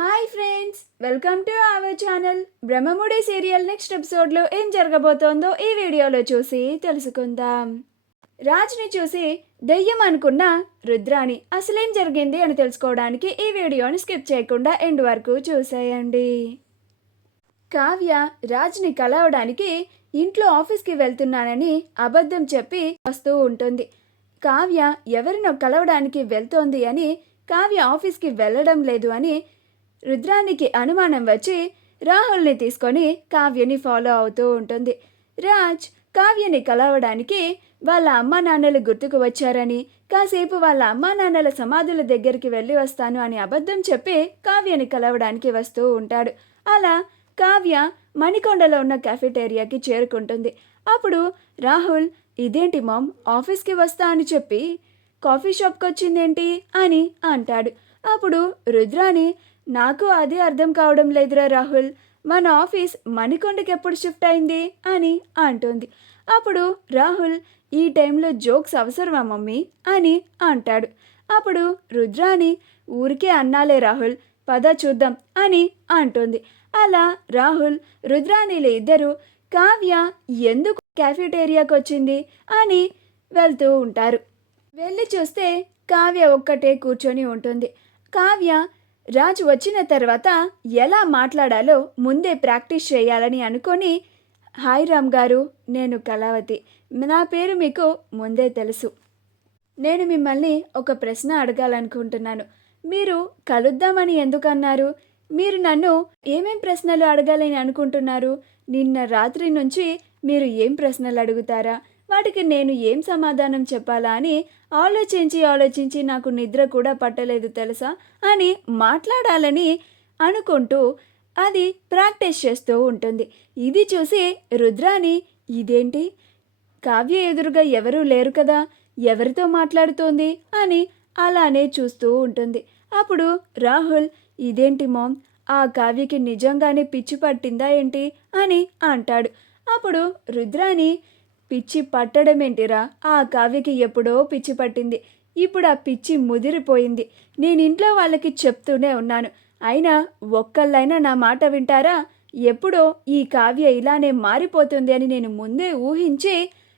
Hi friends, welcome to our channel. Brahmamudi serial next ఎపిసోడ్లో ఏం జరగబోతోందో ఈ వీడియోలో చూసి తెలుసుకుందాం. రాజ్ని చూసి దెయ్యం అనుకున్న రుద్రాణి అసలేం జరిగింది అని తెలుసుకోవడానికి ఈ వీడియోని స్కిప్ చేయకుండా ఎండ్ వరకు చూసేయండి. కావ్య రాజ్ని కలవడానికి ఇంట్లో ఆఫీస్కి వెళ్తున్నానని అబద్ధం చెప్పి వస్తూ ఉంటుంది. కావ్య ఎవరినో కలవడానికి వెళ్తోంది అని, కావ్య ఆఫీస్కి వెళ్ళడం లేదు అని రుద్రానికి అనుమానం వచ్చి రాహుల్ని తీసుకొని కావ్యని ఫాలో అవుతూ ఉంటుంది. రాజ్ కావ్యని కలవడానికి వాళ్ళ అమ్మా నాన్నలు గుర్తుకు వచ్చారని, కాసేపు వాళ్ళ అమ్మా నాన్నల సమాధుల దగ్గరికి వెళ్ళి వస్తాను అని అబద్ధం చెప్పి కావ్యని కలవడానికి వస్తూ ఉంటాడు. అలా కావ్య మణికొండలో ఉన్న కెఫెటేరియాకి చేరుకుంటుంది. అప్పుడు రాహుల్, ఇదేంటి మామ్, ఆఫీస్కి వస్తా అని చెప్పి కాఫీ షాప్కి వచ్చిందేంటి అని అంటాడు. అప్పుడు రుద్రాని, నాకు అది అర్థం కావడం లేదురా రాహుల్, మన ఆఫీస్ మణికొండకి ఎప్పుడు షిఫ్ట్ అయింది అని అంటుంది. అప్పుడు రాహుల్, ఈ టైంలో జోక్స్ అవసరమా మమ్మీ అని అంటాడు. అప్పుడు రుద్రాని, ఊరికే అన్నాలే రాహుల్, పద చూద్దాం అని అంటుంది. అలా రాహుల్ రుద్రాణిలు ఇద్దరు కావ్య ఎందుకు క్యాఫెటేరియాకి వచ్చింది అని వెళ్తూ ఉంటారు. వెళ్ళి చూస్తే కావ్య ఒక్కటే కూర్చొని ఉంటుంది. కావ్య రాజు వచ్చిన తర్వాత ఎలా మాట్లాడాలో ముందే ప్రాక్టీస్ చేయాలని అనుకొని, హాయ్ రామ్ గారు, నేను కళావతి, నా పేరు మీకు ముందే తెలుసు. నేను మిమ్మల్ని ఒక ప్రశ్న అడగాలనుకుంటున్నాను. మీరు కలుద్దామని ఎందుకన్నారు? మీరు నన్ను ఏమేం ప్రశ్నలు అడగాలని అనుకుంటున్నారు? నిన్న రాత్రి నుంచి మీరు ఏం ప్రశ్నలు అడుగుతారా, వాటికి నేను ఏం సమాధానం చెప్పాలా అని ఆలోచించి నాకు నిద్ర కూడా పట్టలేదు తెలుసా అని మాట్లాడాలని అనుకుంటూ అది ప్రాక్టీస్ చేస్తూ ఉంటుంది. ఇది చూసి రుద్రాని, ఇదేంటి, కావ్య ఎదురుగా ఎవరూ లేరు కదా, ఎవరితో మాట్లాడుతోంది అని అలానే చూస్తూ ఉంటుంది. అప్పుడు రాహుల్, ఇదేంటి మామ్, ఆ కావ్యకి నిజంగానే పిచ్చి పట్టిందా ఏంటి అని అంటాడు. అప్పుడు రుద్రాని, పిచ్చి పట్టడమేంటిరా, ఆ కావ్యకి ఎప్పుడో పిచ్చి పట్టింది, ఇప్పుడు ఆ పిచ్చి ముదిరిపోయింది. నేను ఇంట్లో వాళ్ళకి చెప్తూనే ఉన్నాను, అయినా ఒక్కళ్ళైనా నా మాట వింటారా? ఎప్పుడో ఈ కావ్య ఇలానే మారిపోతుంది అని నేను ముందే ఊహించి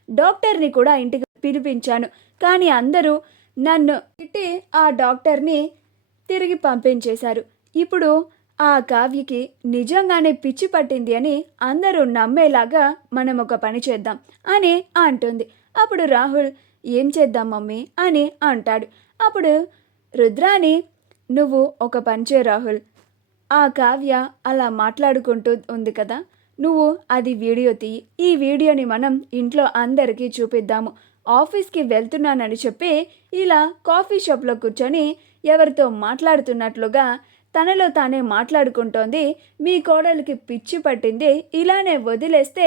డాక్టర్ని కూడా ఇంటికి పిలిపించాను. కానీ అందరూ నన్ను తిట్టి ఆ డాక్టర్ని తిరిగి పంపించేశారు. ఇప్పుడు ఆ కావ్యకి నిజంగానే పిచ్చి పట్టింది అని అందరూ నమ్మేలాగా మనం ఒక పని చేద్దాం అని అంటుంది. అప్పుడు రాహుల్, ఏం చేద్దాం మమ్మీ అని అంటాడు. అప్పుడు రుద్రాని, నువ్వు ఒక పని చే రాహుల్, ఆ కావ్య అలా మాట్లాడుకుంటూ ఉంది కదా, నువ్వు అది వీడియో తీయి, ఈ వీడియోని మనం ఇంట్లో అందరికీ చూపిద్దాము. ఆఫీస్కి వెళ్తున్నానని చెప్పి ఇలా కాఫీ షాప్లో కూర్చొని ఎవరితో మాట్లాడుతున్నట్లుగా తనలో తానే మాట్లాడుకుంటోంది, మీ కోడలికి పిచ్చి పట్టింది, ఇలానే వదిలేస్తే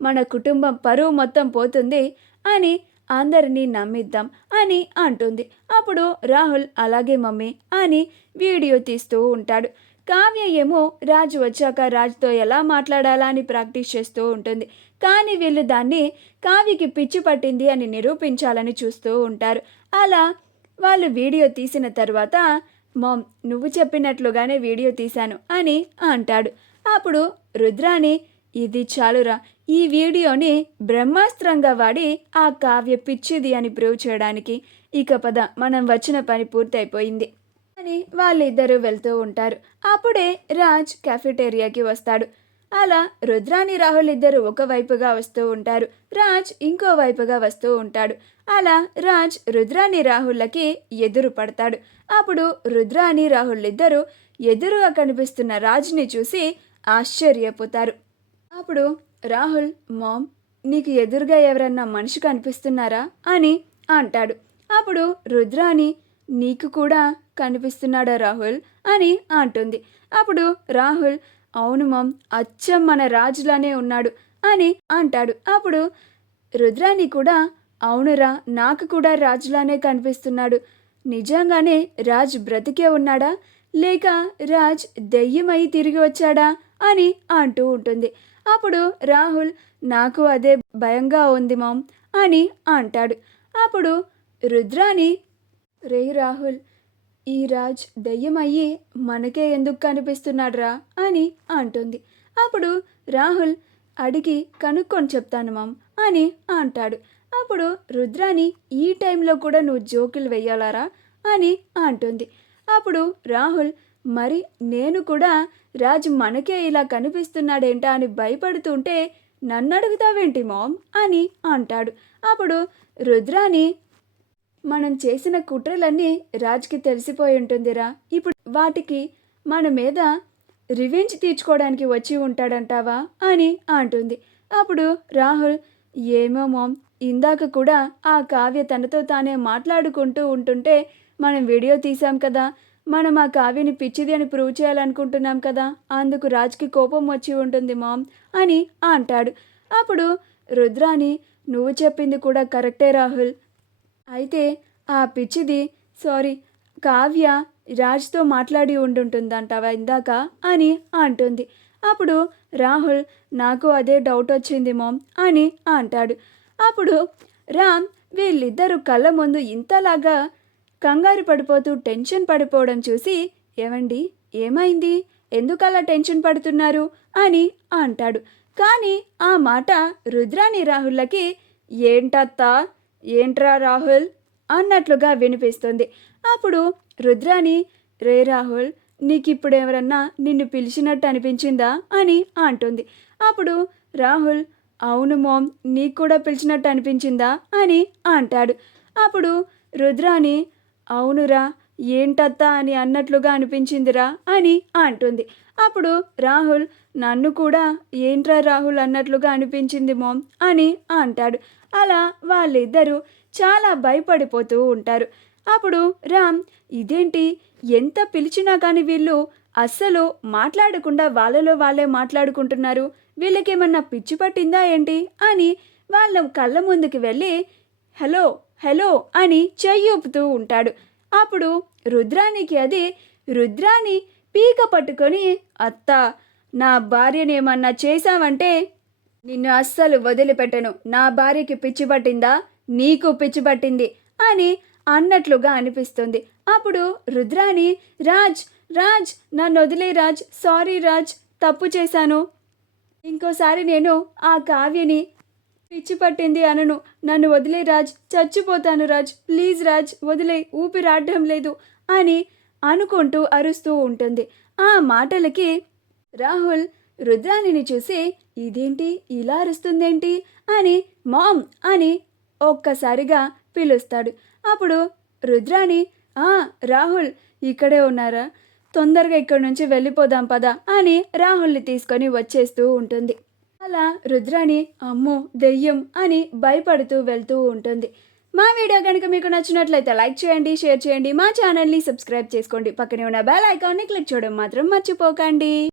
మన కుటుంబం పరువు మొత్తం పోతుంది అని అందరినీ నమ్మిద్దాం అని అంటుంది. అప్పుడు రాహుల్, అలాగే మమ్మీ అని వీడియో తీస్తూ ఉంటాడు. కావ్య ఏమో రాజు వచ్చాక రాజుతో ఎలా మాట్లాడాలా అని ప్రాక్టీస్ చేస్తూ ఉంటుంది. కానీ వీళ్ళు దాన్ని కావ్యకి పిచ్చి పట్టింది అని నిరూపించాలని చూస్తూ ఉంటారు. అలా వాళ్ళు వీడియో తీసిన తర్వాత, మామ్, నువ్వు చెప్పినట్లుగానే వీడియో తీశాను అని అంటాడు. అప్పుడు రుద్రాని, ఇది చాలురా, ఈ వీడియోని బ్రహ్మాస్త్రంగా వాడి ఆ కావ్య పిచ్చిది అని ప్రూవ్ చేయడానికి, ఇక పద, మనం వచ్చిన పని పూర్తయిపోయింది అని వాళ్ళిద్దరూ వెళ్తూ ఉంటారు. అప్పుడే రాజ్ కెఫెటేరియాకి వస్తాడు. అలా రుద్రాని రాహుల్ ఇద్దరు ఒకవైపుగా వస్తూ ఉంటారు, రాజ్ ఇంకో వైపుగా వస్తూ ఉంటాడు. అలా రాజ్ రుద్రాని రాహుల్లకి ఎదురు పడతాడు. అప్పుడు రుద్రాని రాహుల్ ఇద్దరు ఎదురుగా కనిపిస్తున్న రాజ్ని చూసి ఆశ్చర్యపోతారు. అప్పుడు రాహుల్, మామ్, నీకు ఎదురుగా ఎవరన్నా మనిషి కనిపిస్తున్నారా అని అంటాడు. అప్పుడు రుద్రాని, నీకు కూడా కనిపిస్తున్నాడా రాహుల్ అని అంటుంది. అప్పుడు రాహుల్, అవును మామ్, అచ్చం మన రాజులానే ఉన్నాడు అని అంటాడు. అప్పుడు రుద్రాని కూడా, అవునురా, నాకు కూడా రాజులానే కనిపిస్తున్నాడు, నిజంగానే రాజ్ బ్రతికే ఉన్నాడా, లేక రాజ్ దెయ్యమై తిరిగి వచ్చాడా అని అంటూ ఉంటుంది. అప్పుడు రాహుల్, నాకు అదే భయంగా ఉంది మామ్ అని అంటాడు. అప్పుడు రుద్రాని, రే రాహుల్, ఈ రాజ్ దెయ్యమయ్యి మనకే ఎందుకు కనిపిస్తున్నాడ్రా అని అంటుంది. అప్పుడు రాహుల్ అడిగి కనుక్కొని చెప్తాను మామ్ అని అంటాడు. అప్పుడు రుద్రాని ఈ టైంలో కూడా నువ్వు జోకులు వెయ్యాలారా అని అంటుంది. అప్పుడు రాహుల్ మరి నేను కూడా రాజ్ మనకే ఇలా కనిపిస్తున్నాడేంటా అని భయపడుతుంటే నన్ను అడుగుతావేంటి మామ్ అని అంటాడు. అప్పుడు రుద్రాని మనం చేసిన కుట్రలన్నీ రాజ్కి తెలిసిపోయి ఉంటుందిరా, ఇప్పుడు వాటికి మన మీద రివెంజ్ తీర్చుకోవడానికి వచ్చి ఉంటాడంటావా అని అంటుంది. అప్పుడు రాహుల్ ఏమో మామ్, ఇందాక కూడా ఆ కావ్య తనతో తానే మాట్లాడుకుంటూ ఉంటుంటే మనం వీడియో తీసాం కదా, మనం ఆ కావ్యని పిచ్చిది అని ప్రూవ్ చేయాలనుకుంటున్నాం కదా, అందుకు రాజ్కి కోపం వచ్చి ఉంటుంది మామ్ అని అంటాడు. అప్పుడు రుద్రాని నువ్వు చెప్పింది కూడా కరెక్టే రాహుల్, అయితే ఆ పిచ్చిది కావ్య రాజ్తో మాట్లాడి ఉంటుందంటావా ఇందాక అని అంటుంది. అప్పుడు రాహుల్ నాకు అదే డౌట్ వచ్చింది మామ్ అని అంటాడు. అప్పుడు రామ్ వీళ్ళిద్దరూ కళ్ళ ముందు ఇంతలాగా కంగారు పడిపోతూ టెన్షన్ పడిపోవడం చూసి ఏమండి ఏమైంది, ఎందుకు అలా టెన్షన్ పడుతున్నారు అని అంటాడు. కానీ ఆ మాట రుద్రాని రాహుల్లకి ఏంటత్తా ఏంట్రా రాహుల్ అన్నట్లుగా వినిపిస్తుంది. అప్పుడు రుద్రాని రే రాహుల్ నీకిప్పుడు ఎవరన్నా నిన్ను పిలిచినట్టు అనిపించిందా అని అంటుంది. అప్పుడు రాహుల్ అవును మామ్, నీకు కూడా పిలిచినట్టు అనిపించిందా అని అంటాడు. అప్పుడు రుద్రాని అవునురా ఏంటత్తా అని అన్నట్లుగా అనిపించిందిరా అని అంటుంది. అప్పుడు రాహుల్ నన్ను కూడా ఏంట్రా రాహుల్ అన్నట్లుగా అనిపించింది మామ్ అని అంటాడు. అలా వాళ్ళిద్దరూ చాలా భయపడిపోతూ ఉంటారు. అప్పుడు రామ్ ఇదేంటి ఎంత పిలిచినా కానీ వీళ్ళు అస్సలు మాట్లాడకుండా వాళ్ళలో వాళ్ళే మాట్లాడుకుంటున్నారు, వీళ్ళకేమన్నా పిచ్చి పట్టిందా ఏంటి అని వాళ్ళ కళ్ళ ముందుకు వెళ్ళి హలో హలో అని చెయ్యి ఊపుతూ ఉంటాడు. అప్పుడు రుద్రాని పీక పట్టుకొని అత్త నా భార్యని ఏమన్నా చేశావంటే నిన్ను అస్సలు వదిలిపెట్టను, నా భార్యకి పిచ్చి పట్టిందా, నీకు పిచ్చి పట్టింది అని అన్నట్లుగా అనిపిస్తుంది. అప్పుడు రుద్రాని రాజ్ రాజ్ నన్ను వదిలే రాజ్, సారీ రాజ్, తప్పు చేశాను, ఇంకోసారి నేను ఆ కావ్యని పిచ్చి పట్టింది అనను, నన్ను వదిలే రాజ్, చచ్చిపోతాను రాజ్, ప్లీజ్ రాజ్ వదిలే, ఊపిరాడడం లేదు అని అనుకుంటూ అరుస్తూ ఉంటుంది. ఆ మాటలకి రాహుల్ రుద్రాణిని చూసి ఇదేంటి ఇలా అరుస్తుందేంటి అని మామ్ అని ఒక్కసారిగా పిలుస్తాడు. అప్పుడు రుద్రాణి రాహుల్ ఇక్కడే ఉన్నారా, తొందరగా ఇక్కడి నుంచి వెళ్ళిపోదాం పదా అని రాహుల్ని తీసుకొని వచ్చేస్తూ ఉంటుంది. అలా రుద్రాణి అమ్మో దెయ్యం అని భయపడుతూ వెళ్తూ ఉంటుంది. మా వీడియో కనుక మీకు నచ్చినట్లయితే లైక్ చేయండి, షేర్ చేయండి, మా ఛానల్ని సబ్స్క్రైబ్ చేసుకోండి, పక్కనే ఉన్న బెల్ ఐకాన్ని క్లిక్ చేయడం మాత్రం మర్చిపోకండి.